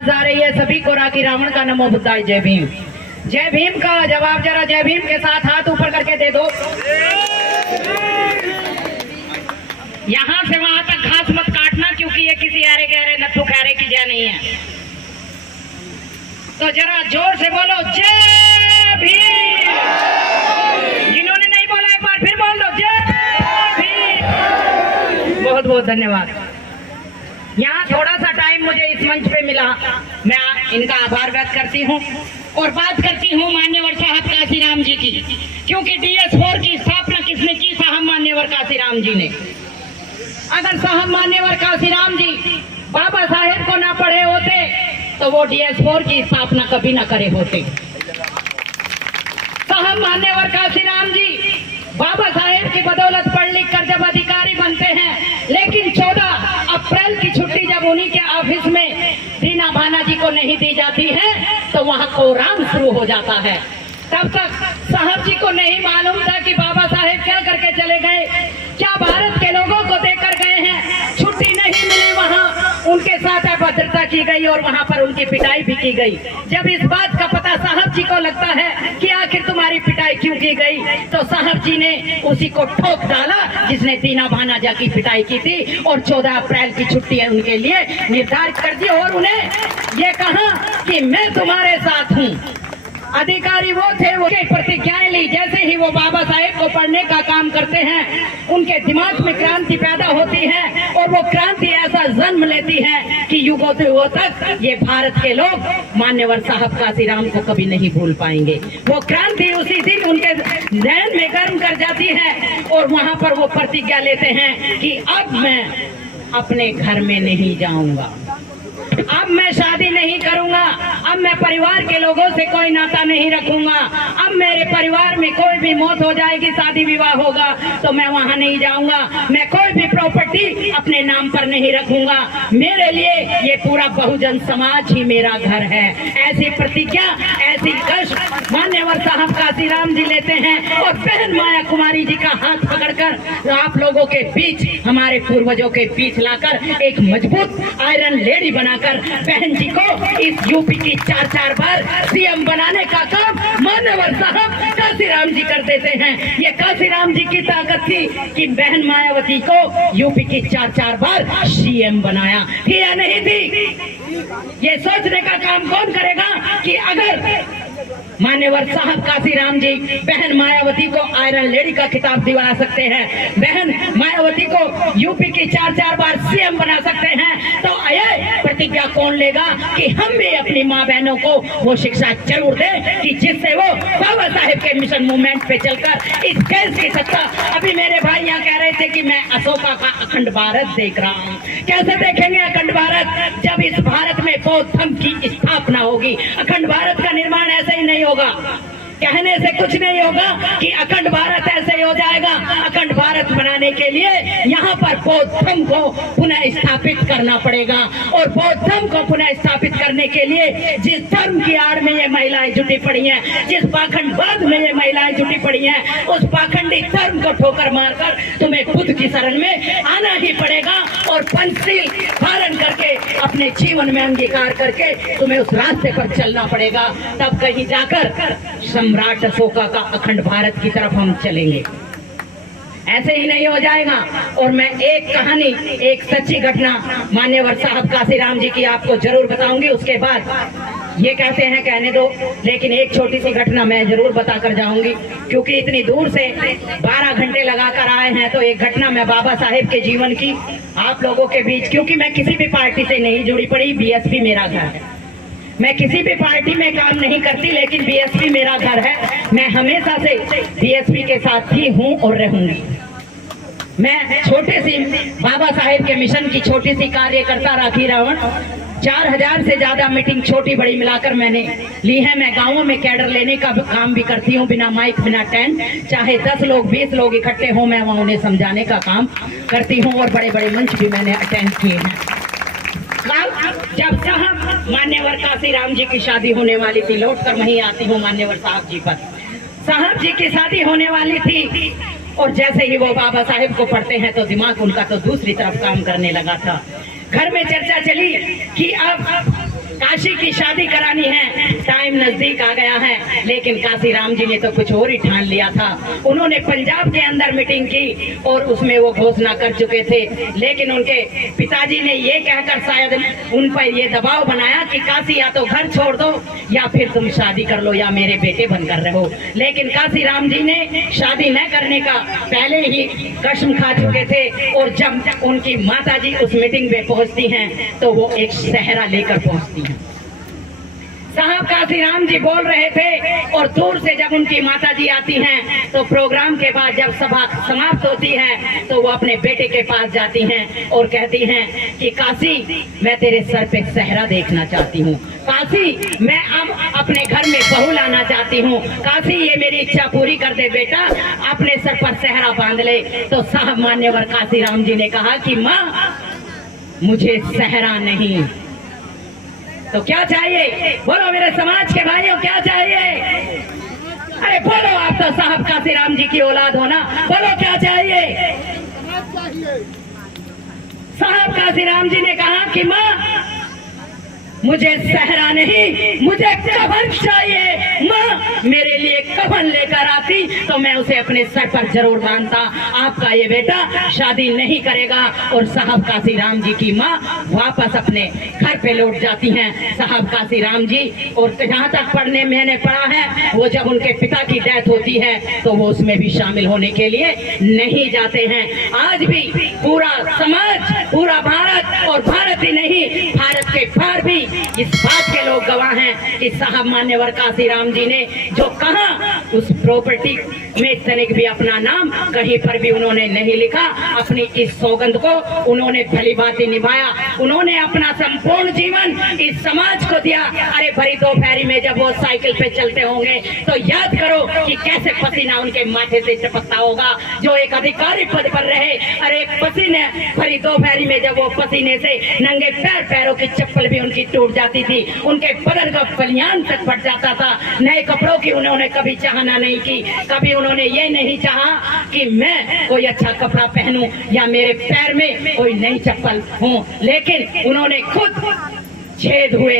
जा रही है सभी को राखी रावण का नमो बुद्धाय जय भीम। जय भीम का जवाब जरा जय भीम के साथ हाथ ऊपर करके दे दो। यहाँ से वहां तक घास मत काटना क्योंकि ये किसी अरे गहरे नत्थु खैरे की जय नहीं है। तो जरा जोर से बोलो जय भीम। जिन्होंने नहीं बोला एक बार फिर बोल दो जय भीम। बहुत बहुत धन्यवाद। यहाँ थोड़ा सा टाइम मुझे इस मंच पे मिला, मैं इनका आभार व्यक्त करती हूँ और बात करती हूँ मान्यवर साहब काशीराम जी की, क्योंकि DS4 की स्थापना किसने की? साहब मान्यवर काशीराम जी ने। अगर साहब मान्यवर काशीराम जी बाबा साहेब को ना पढ़े होते तो वो DS4 की स्थापना कभी ना करे होते। साहब मान्यवर काशीराम जी बाबा साहेब की बदौलत पढ़ लिख कर जब अधिकारी बनते हैं, लेकिन 14 अप्रैल की छुट्टी जब उन्हीं के ऑफिस में दीना भाना जी को नहीं दी जाती है तो वहां कोराम शुरू हो जाता है। तब तक साहब जी को नहीं मालूम था कि बाबा साहेब क्या करके चले गए, क्या भारत के लोगों को देकर गए हैं। छुट्टी नहीं मिली, वहां उनके साथ अभद्रता की गई और वहां पर उनकी पिटाई भी की गई। जब इस बात का पता साहब जी को लगता है कि आखिर तुम्हारी पिटाई क्यों की गई, तो साहब जी ने उसी को ठोक डाला जिसने दीना भानाजा की पिटाई की थी और 14 अप्रैल की छुट्टी है उनके लिए निर्धारित कर दी और उन्हें ये कहा कि मैं तुम्हारे साथ हूँ। अधिकारी वो थे, वो प्रतिज्ञाएं ली। जैसे ही वो बाबा साहेब को पढ़ने का काम करते हैं उनके दिमाग में क्रांति पैदा होती है और वो क्रांति ऐसा जन्म लेती है कि युगों से युगों तक ये भारत के लोग मान्यवर साहब काशीराम को कभी नहीं भूल पाएंगे। वो क्रांति उसी दिन उनके जहन में गर्म कर जाती है और वहां पर वो प्रतिज्ञा लेते हैं कि अब मैं अपने घर में नहीं जाऊंगा, अब मैं शादी नहीं करूंगा, अब मैं परिवार के लोगों से कोई नाता नहीं रखूंगा, अब मेरे परिवार में कोई भी मौत हो जाएगी, शादी विवाह होगा तो मैं वहां नहीं जाऊंगा, मैं कोई भी प्रॉपर्टी अपने नाम पर नहीं रखूंगा, मेरे लिए ये पूरा बहुजन समाज ही मेरा घर है। ऐसी प्रतिज्ञा, ऐसी कष्ट मान्यवर साहब काशीराम जी लेते हैं और बहन माया कुमारी जी का हाथ पकड़कर आप लोगों के बीच, हमारे पूर्वजों के बीच लाकर एक मजबूत आयरन लेडी बनाकर बहन जी को इस यूपी की 4 बार CM बनाने का काम मान्यवर साहब काशीराम जी कर देते हैं। ये काशीराम जी की ताकत थी कि बहन मायावती को यूपी की 4 बार CM बनाया थी या नहीं थी? ये सोचने का काम कौन करेगा कि अगर मान्यवर साहब काशीराम जी बहन मायावती को आयरन लेडी का खिताब दिला सकते हैं, बहन मायावती को यूपी की 4 बार CM बना सकते हैं, तो ये प्रतिज्ञा कौन लेगा कि हम भी अपनी माँ बहनों को वो शिक्षा जरूर दें कि जिससे वो बाबा साहेब के मिशन मूवमेंट पे चलकर इस देश की सत्ता। अभी मेरे भाई यहाँ कह रहे थे कि मैं अशोका का अखंड भारत देख रहा हूँ। कैसे देखेंगे अखंड भारत? जब इस भारत में बौद्ध धर्म की स्थापना होगी। अखंड भारत का निर्माण ऐसे ही नहीं होगा, कहने से कुछ नहीं होगा कि अखंड भारत ऐसे ही हो जाएगा। अखंड भारत बनाने के लिए यहाँ पर बौद्ध धर्म को पुनः स्थापित करना पड़ेगा और बौद्ध धर्म को पुनः स्थापित करने के लिए जिस धर्म की आड़ में ये महिलाएं जुटी पड़ी हैं, जिस पाखंडवाद में ये महिलाएं जुटी पड़ी हैं, उस पाखंडी धर्म को ठोकर मारकर तुम्हें बुद्ध की शरण में आना ही पड़ेगा और पंचशील धारण करके अपने जीवन में अंगीकार करके तुम्हें उस रास्ते पर चलना पड़ेगा। तब कहीं जाकर सम्राट अशोका का अखंड भारत की तरफ हम चलेंगे। ऐसे ही नहीं हो जाएगा। और मैं एक कहानी, एक सच्ची घटना मान्यवर साहब काशीराम जी की आपको जरूर बताऊंगी। उसके बाद ये कहते हैं कहने दो, लेकिन एक छोटी सी घटना मैं जरूर बताकर जाऊंगी, क्योंकि इतनी दूर से 12 घंटे लगाकर आए हैं तो एक घटना मैं बाबा साहेब के जीवन की आप लोगों के बीच, क्योंकि मैं किसी भी पार्टी से नहीं जुड़ी पड़ी, BSP मेरा घर है। मैं किसी भी पार्टी में काम नहीं करती, लेकिन BSP मेरा घर है। मैं हमेशा से BSP के साथ ही हूँ और रहूंगी। मैं छोटे सी बाबा साहेब के मिशन की छोटी सी कार्यकर्ता राखी रावण, 4000 से ज्यादा मीटिंग छोटी बड़ी मिलाकर मैंने ली है। मैं गांवों में कैडर लेने का काम भी करती हूँ, बिना माइक बिना टेंट, चाहे 10 लोग 20 लोग इकट्ठे हों, मैं वहां उन्हें समझाने का काम करती हूँ और बड़े बड़े मंच भी मैंने अटेंड किए हैं। जब साहब मान्यवर काशीराम जी की शादी होने वाली थी, लौट कर वहीं आती हूँ मान्यवर साहब जी पर, साहब जी की शादी होने वाली थी और जैसे ही वो बाबा साहेब को पढ़ते हैं तो दिमाग उनका तो दूसरी तरफ काम करने लगा था। घर में चर्चा चली कि अब काशी की शादी करानी है, टाइम नजदीक आ गया है। लेकिन काशीराम जी ने तो कुछ और ही ठान लिया था। उन्होंने पंजाब के अंदर मीटिंग की और उसमें वो घोषणा कर चुके थे। लेकिन उनके पिताजी ने ये कहकर शायद उन पर ये दबाव बनाया कि काशी या तो घर छोड़ दो या फिर तुम शादी कर लो या मेरे बेटे बनकर रहो। लेकिन काशीराम जी ने शादी न करने का पहले ही कसम खा चुके थे। और जब उनकी माता जी उस मीटिंग में पहुंचती हैं तो वो एक सहरा लेकर पहुंचती हैं। साहब काशीराम जी बोल रहे थे और दूर से जब उनकी माताजी आती हैं तो प्रोग्राम के बाद जब सभा समाप्त होती है तो वो अपने बेटे के पास जाती हैं और कहती हैं कि काशी, मैं तेरे सर पे सहरा देखना चाहती हूँ। काशी, मैं अब अपने घर में बहू लाना चाहती हूँ। काशी, ये मेरी इच्छा पूरी कर दे बेटा, अपने सर पर सहरा बांध ले। तो साहब मान्यवर काशीराम जी ने कहा कि माँ, मुझे सहरा नहीं तो क्या चाहिए? बोलो मेरे समाज के भाइयों, क्या चाहिए? अरे बोलो, आप तो साहब काशीराम जी की औलाद हो ना, बोलो क्या चाहिए? साहब काशीराम जी ने कहा कि माँ, मुझे सहरा नहीं, मुझे कफन चाहिए। माँ मेरे लिए कफन लेकर आती तो मैं उसे अपने सर पर जरूर बांधता। आपका ये बेटा शादी नहीं करेगा। और साहब काशीराम जी की माँ वापस अपने घर पे लौट जाती हैं। साहब काशीराम जी, और जहाँ तक पढ़ने मैंने पढ़ा है, वो जब उनके पिता की डेथ होती है तो वो उसमें भी शामिल होने के लिए नहीं जाते हैं। आज भी पूरा समाज, पूरा भारत, और भारत ही नहीं, भारत के बाहर भी इस बात के लोग गवाह हैं कि साहब मान्यवर काशीराम जी ने जो कहा, उस प्रॉपर्टी में तनिक भी अपना नाम कहीं पर भी उन्होंने नहीं लिखा। अपनी इस सौगंध को उन्होंने भली भांति निभाया। उन्होंने अपना संपूर्ण जीवन इस समाज को दिया। अरे भरी दोपहरी में जब वो साइकिल पे चलते होंगे तो याद करो कि कैसे पसीना उनके माथे से टपकता होगा। जो एक अधिकारी पद पर रहे, अरे पसीने भरी दोपहरी में जब वो पसीने से नंगे पैरों की चप्पल भी उनकी टूट जाती थी, उनके बदन का बनियान तक फट जाता था। नए कपड़ों की उन्होंने कभी चाहना नहीं की। कभी उन्होंने ये नहीं चाहा कि मैं कोई अच्छा कपड़ा पहनूं या मेरे पैर में कोई नई चप्पल हो। लेकिन उन्होंने खुद छेद हुए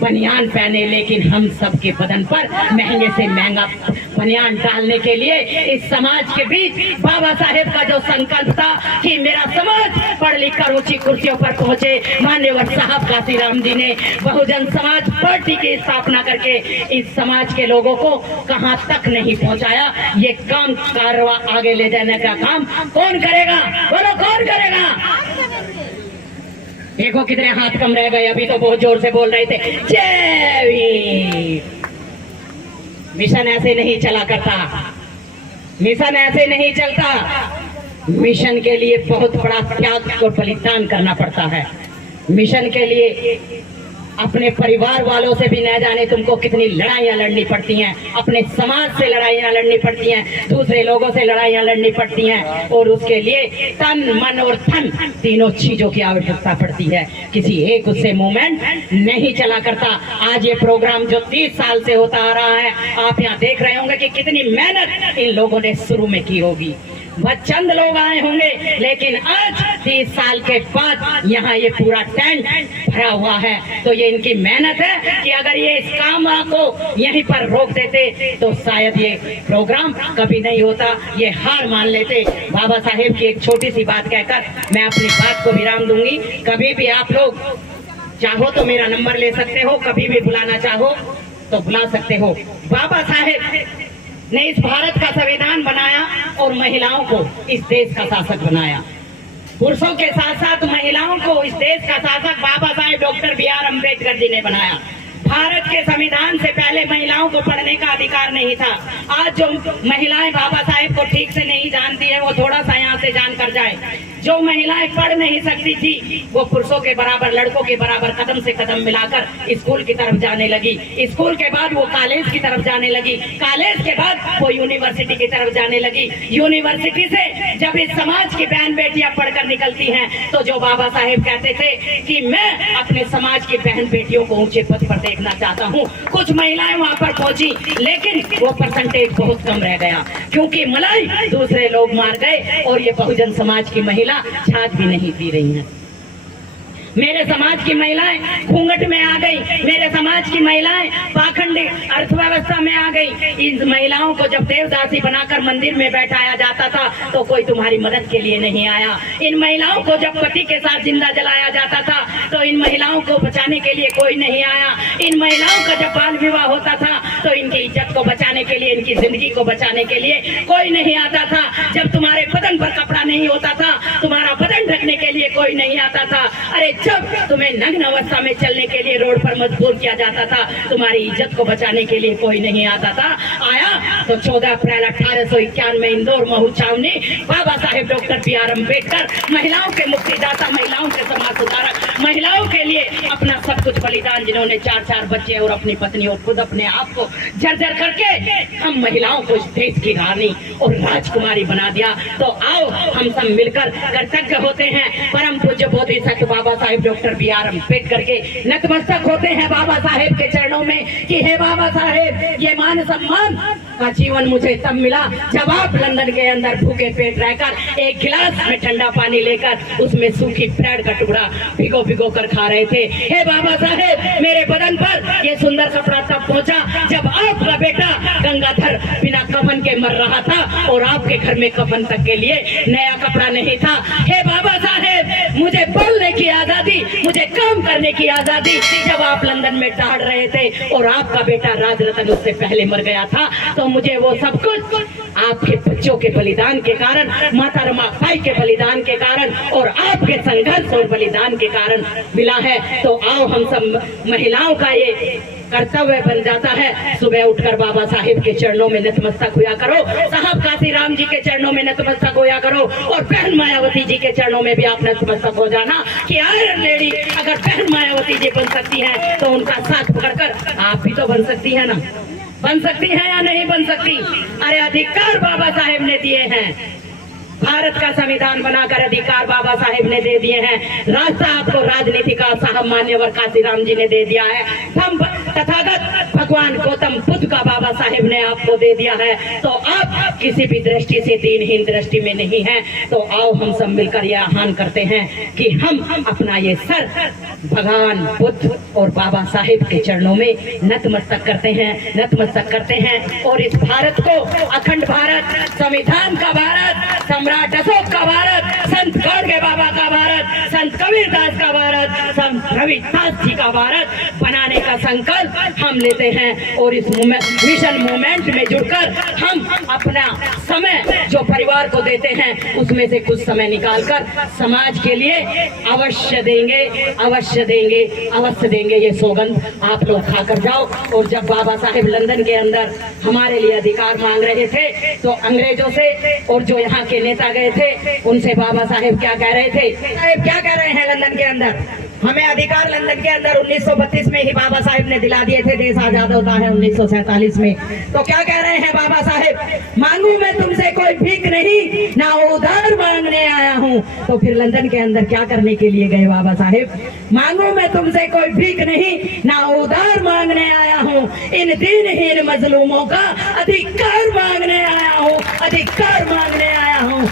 बनियान पहने। लेकिन हम सबके बदन पर महंगे से महंगा बनियान डालने के लिए इस समाज के बीच बाबा साहेब का जो संकल्प था कि मेरा समाज पढ़ लिख कर ऊंची कुर्सियों पर पहुंचे, मान्यवर साहब काशीराम जी ने बहुजन समाज पार्टी की स्थापना करके इस समाज के लोगों को कहां तक नहीं पहुंचाया। ये काम कारवा आगे ले जाने का काम कौन करेगा? बोलो कौन करेगा? देखो कितने हाथ कम रह गए, अभी तो बहुत जोर से बोल रहे थे। जय वीर। मिशन ऐसे नहीं चला करता, मिशन ऐसे नहीं चलता। मिशन के लिए बहुत बड़ा त्याग और बलिदान करना पड़ता है। मिशन के लिए अपने परिवार वालों से भी न जाने तुमको कितनी लड़ाइयां लड़नी पड़ती हैं, अपने समाज से लड़ाइयां लड़नी पड़ती हैं, दूसरे लोगों से लड़ाइयां लड़नी पड़ती हैं। और उसके लिए तन, मन और धन तीनों चीजों की आवश्यकता पड़ती है। किसी एक उससे मूवमेंट नहीं चला करता। आज ये प्रोग्राम जो 30 साल से होता आ रहा है, आप यहाँ देख रहे होंगे कि कितनी मेहनत इन लोगों ने शुरू में की होगी। बहुत चंद लोग आए होंगे, लेकिन आज 30 साल के बाद यहाँ ये पूरा टेंट भरा हुआ है। तो ये इनकी मेहनत है कि अगर ये इस काम को यहीं पर रोक देते तो शायद ये प्रोग्राम कभी नहीं होता। ये हार मान लेते। बाबा साहेब की एक छोटी सी बात कहकर मैं अपनी बात को विराम दूंगी। कभी भी आप लोग चाहो तो मेरा नंबर ले सकते हो, कभी भी बुलाना चाहो तो बुला सकते हो। बाबा साहेब ने इस भारत का संविधान बनाया और महिलाओं को इस देश का शासक बनाया। पुरुषों के साथ साथ महिलाओं को इस देश का शासक बाबा साहेब डॉक्टर BR अम्बेडकर जी ने बनाया। भारत के संविधान से पहले महिलाओं को पढ़ने का अधिकार नहीं था। आज जो महिलाएं बाबा साहेब को ठीक से नहीं जानती है, वो थोड़ा सा यहाँ से जान कर जाए। जो महिलाएं पढ़ नहीं सकती थी, वो पुरुषों के बराबर, लड़कों के बराबर कदम से कदम मिलाकर स्कूल की तरफ जाने लगी। स्कूल के बाद वो कॉलेज की तरफ जाने लगी। कॉलेज के बाद वो यूनिवर्सिटी की तरफ जाने लगी। यूनिवर्सिटी से जब इस समाज की बहन बेटियां पढ़कर निकलती हैं, तो जो बाबा साहेब कहते थे कि मैं अपने समाज की बहन बेटियों को ऊंचे पद पर देखना चाहता हूँ। कुछ महिलाएं वहां पर पहुंची, लेकिन वो परसेंटेज बहुत कम रह गया, क्योंकि मलाई दूसरे लोग मार गए और ये बहुजन समाज की महिला छाछ भी नहीं पी रही हैं। मेरे समाज की महिलाएं घूंघट में आ गई, मेरे समाज की महिलाएं पाखंडी अर्थव्यवस्था में आ गई। इन महिलाओं को जब देवदासी बनाकर मंदिर में बैठाया जाता था तो कोई तुम्हारी मदद के लिए नहीं आया। इन महिलाओं को जब पति के साथ जिंदा जलाया जाता था तो इन महिलाओं को बचाने के लिए कोई नहीं आया। इन महिलाओं का जब बाल विवाह होता था तो इनकी इज्जत को बचाने के लिए, इनकी जिंदगी को बचाने के लिए कोई नहीं आता था। जब तुम्हारे बदन पर कपड़ा नहीं होता था, तुम्हारा बदन ढकने के लिए कोई नहीं आता था। अरे जब तुम्हें नग्न अवस्था में चलने के लिए रोड पर मजबूर किया जाता था, तुम्हारी इज्जत को बचाने के लिए कोई नहीं आता था। आया तो 14 अप्रैल 1851 में इंदौर महू छावनी, बाबा साहेब डॉक्टर बी.आर. अम्बेडकर, महिलाओं के मुक्तिदाता, महिलाओं के समाज सुधारक, महिलाओं के लिए अपना सब कुछ बलिदान, जिन्होंने 4 बच्चे और अपनी पत्नी और खुद अपने आप को जर्जर करके हम महिलाओं को इस देश की रानी और राजकुमारी बना दिया। तो आओ हम सब मिलकर कृतज्ञ होते हैं परम पूज्य बोधिसत्व बाबा साहेब डॉक्टर बी.आर. अम्बेडकर के, नतमस्तक होते हैं बाबा साहेब के चरणों में कि हे बाबा साहेब, ये मान सम्मान का जीवन मुझे तब मिला जब आप लंदन के अंदर भूखे पेट रहकर एक गिलास में ठंडा पानी लेकर उसमें सूखी ब्रेड का टुकड़ा भिगो भिगो कर खा रहे थे। हे बाबा साहेब, मेरे बदन पर ये सुंदर कपड़ा तब पहुंचा जब आपका बेटा गंगाधर बिना कफन के मर रहा था और आपके घर में कफन तक के लिए नया कपड़ा नहीं था। हे बाबा साहेब, मुझे बोलने की आजादी, मुझे काम करने की आजादी जब आप लंदन में दहाड़ रहे थे और आपका बेटा राजरतन उससे पहले मर गया था, तो मुझे वो सब कुछ आपके बच्चों के बलिदान के कारण, माता रमाबाई के बलिदान के कारण और आपके संघर्ष और बलिदान के कारण मिला है। तो आओ हम सब महिलाओं का ये कर्तव्य बन जाता है, सुबह उठकर बाबा साहेब के चरणों में नतमस्तक हुआ करो, साहब काशीराम जी के चरणों में नतमस्तक होया करो और बहन मायावती जी के चरणों में भी आप नतमस्तक हो जाना कि आयरन लेडी अगर बहन मायावती जी बन सकती हैं तो उनका साथ पकड़कर आप भी तो बन सकती है ना। बन सकती है या नहीं बन सकती? अरे अधिकार बाबा साहेब ने दिए हैं, भारत का संविधान बनाकर अधिकार बाबा साहेब ने दे दिए हैं। रास्ता आपको राजनीति का साहब मान्यवर काशीराम जी ने दे दिया है। हम तथागत भगवान गौतम बुद्ध का बाबा साहेब ने आपको दे दिया है। तो आप किसी भी दृष्टि से दीनहीन दृष्टि में नहीं है। तो आओ हम सब मिलकर यह आह्वान करते हैं कि हम अपना ये सर भगवान बुद्ध और बाबा साहेब के चरणों में नतमस्तक करते हैं, नतमस्तक करते हैं और इस भारत को अखंड भारत, संविधान का भारत, सम्राट अशोक का भारत, संत गाडगे बाबा का भारत, संत कबीरदास का भारत, संत रविदास जी का भारत बनाने का संकल्प हम लेते हैं। और इस मिशन मूवमेंट में जुड़कर हम अपना समय जो परिवार को देते हैं उसमें से कुछ समय निकालकर समाज के लिए अवश्य देंगे, अवश्य देंगे, अवश्य देंगे। ये सौगंध आप लोग खाकर जाओ। और जब बाबा साहेब लंदन के अंदर हमारे लिए अधिकार मांग रहे थे तो अंग्रेजों से और जो यहाँ के नेता गए थे उनसे बाबा साहेब क्या कह रहे थे? साहेब क्या कह रहे हैं लंदन के अंदर? हमें अधिकार लंदन के अंदर 1932 में ही बाबा साहेब ने दिला दिए थे, देश आजाद होता है 1947 में। तो क्या कह रहे हैं बाबा साहेब? मांगू मैं तुमसे कोई भीख नहीं, ना उधार मांगने आया हूँ। तो फिर लंदन के अंदर क्या करने के लिए गए बाबा साहेब? मांगू मैं तुमसे कोई भीख नहीं, ना उधार मांगने आया हूँ, इन दीनहीन मजलूमों का अधिकार मांगने आया हूँ, अधिकार मांगने आया हूँ।